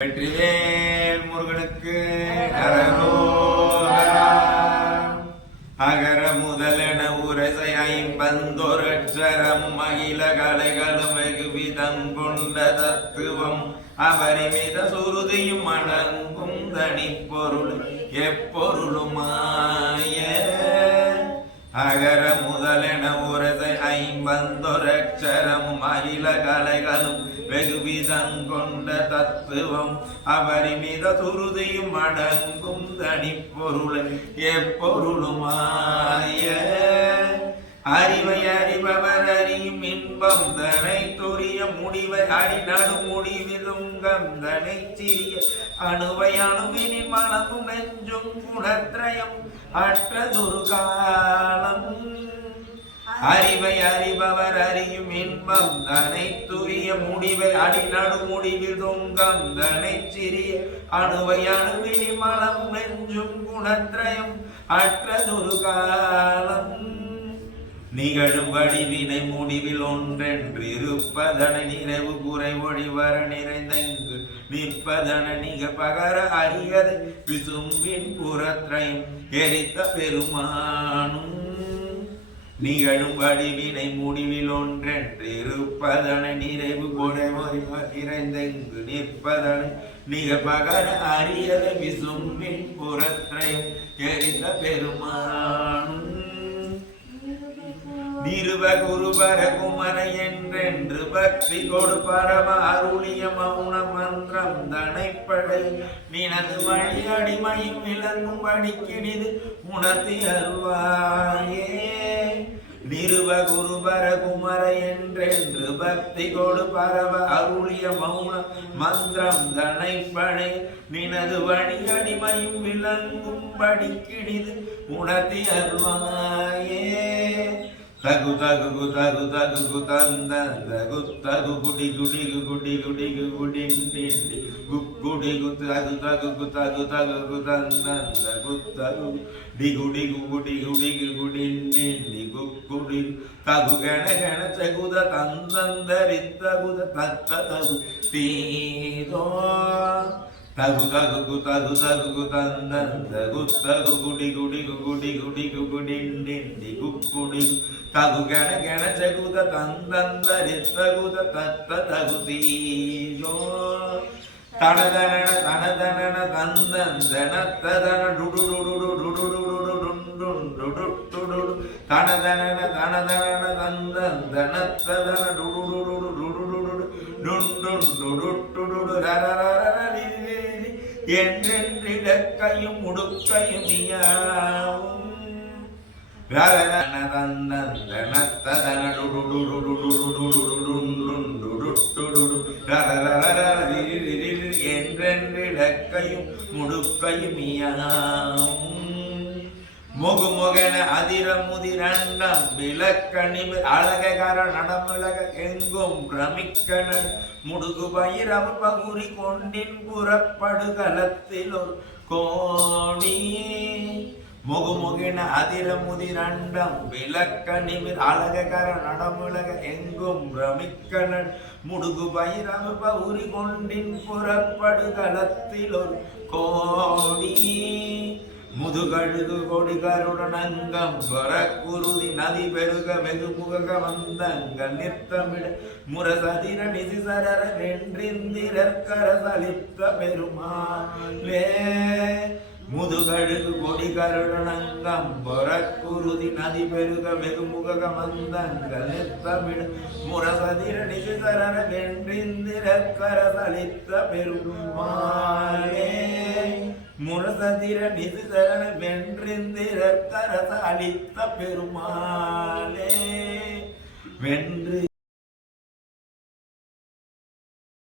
வெற்றிவேல் முருகனுக்கு அகர முதலென உரசை ஐம்பந்தொரட்சரம் மகிழ கலைகளும் வெகுவிதம் கொண்ட தத்துவம். அபரிமித சுருதியும் அடங்கும் தனிப்பொருள். எப்பொருளுமாய உரசை ஐம்பந்தொரட்சரம் அகில கலைகளும் வெகுவிதம் கொண்ட தத்துவம். அபரிமித துருதியும் அடங்கும் தனிப்பொருள் எப்பொருளுமாய. அறிவை அறிபவர் அறியும் இன்பம் தனை துரிய முடிவை அடிநடு முடிவிலும் கந்தனை சிறிய அணுவை அணுவினி மனமும் நெஞ்சும் குணத்ரயம் அற்றதொரு காலம். அறிவை அறிபவர் அறியும் இன்பம் தனை துரிய முடிவை அடிநடு முடிவில் தொங்கம் தனை சிறிய அணுவை அணுவினி மலம் நெஞ்சும் குணத்திரயம் அற்றதொரு காலம். நிகழும் வடிவினை முடிவில் ஒன்றென்று இருப்பதனை நிறைவு குறை ஒழிவர நிறைந்தெங்கு நிற்பதன நிக பகர அறியது விசும்பின் புறத்ரையும் எரித்த பெருமானும் நிகழும் வடிவினை முடிவில் ஒன்றென்று இருப்பதனை நிறைவு கொடை ஒழிவர் நிறைந்தெங்கு நிற்பதனை நிக பகர அறியத விசும்பின் புறத்ரையும் எரிந்த பெருமானும் நிருப குருபர குமர என்றென்று பக்தி கொடு பரம அருளிய மௌன மந்திரம் தனைப்படை. நினது வழி அடிமையும் விளங்கும் படிக்கிடிது உணர்த்தி அருவாயே நிருப குருபர குமர என்றென்று பக்தி கொடு பரவ அருளிய மௌன மந்திரம் தனைப்படை. நினது வழி அடிமையும் விளங்கும் படிக்கிடிது உணர்த்தி அருவாயே தகு தகு தகு தகு தந்த தகு தகு குடி குடி குடி குடி குடி குடி தகு தகு தகு தகு தந்த தகு தகு டிகு டிகு குடி குடி குடி குடி தகு கண கண தகுத தந்தந்தரி தகுத தத்த தகு தீதோ தகு தகு தகு தகு தந்தன் தகு தகு குடி குடி குடி குடி குடி நிண்டி குடி தகு கண கண ஜகுத தந்தந்தரி தகுத தத்த தகு தீயோ தனதன தனதன தந்தந்தன ததன டுடு டுடு டுடு டுடு டுடு டுடு டுடு தனதன தனதன தந்தந்தன ததன டுடு என்றென்றிடக்கையும் முடுக்கையும் யாவும் என்றென்றிடக்கையும் முடுக்கையும் யாவும் முகுமுகன அதிர முதிரண்டம் விளக்கணி அழககர நடமுலக எங்கும் பிரமிக்கணன் முடுகு பயிரவ பகுரி கொண்டின் புறப்படுகலத்தில் ஒரு கோணி. முகுமுகின அதிர முதிரண்டம் விளக்க அழககர நடமுலக எங்கும் பிரமிக்கணன் முடுகு பயிரவ பகுரி கொண்டின் புறப்படுகலத்தில் ஒரு கோடி முதுகழுகு கொடி கருடனங்கம் குருதி நதி பெருக வெகு வந்தங்க வந்தங்கள் நிற்த்தமிட முரசதிர நிசிசரர வென்றிந்திரக்கர சலித்த பெருமாளே. முதுகழுகு கொடி கருடனங்கம் குருதி நதி பெருக வெகு முக வந்தங்கள் நிற்த்தமிட முரசதிர நிசிசரர வென்றிந்திரக்கர சலித்த பெருமாளே. முரசதிர நிதி சரண அளித்த பெருமாளே வென்று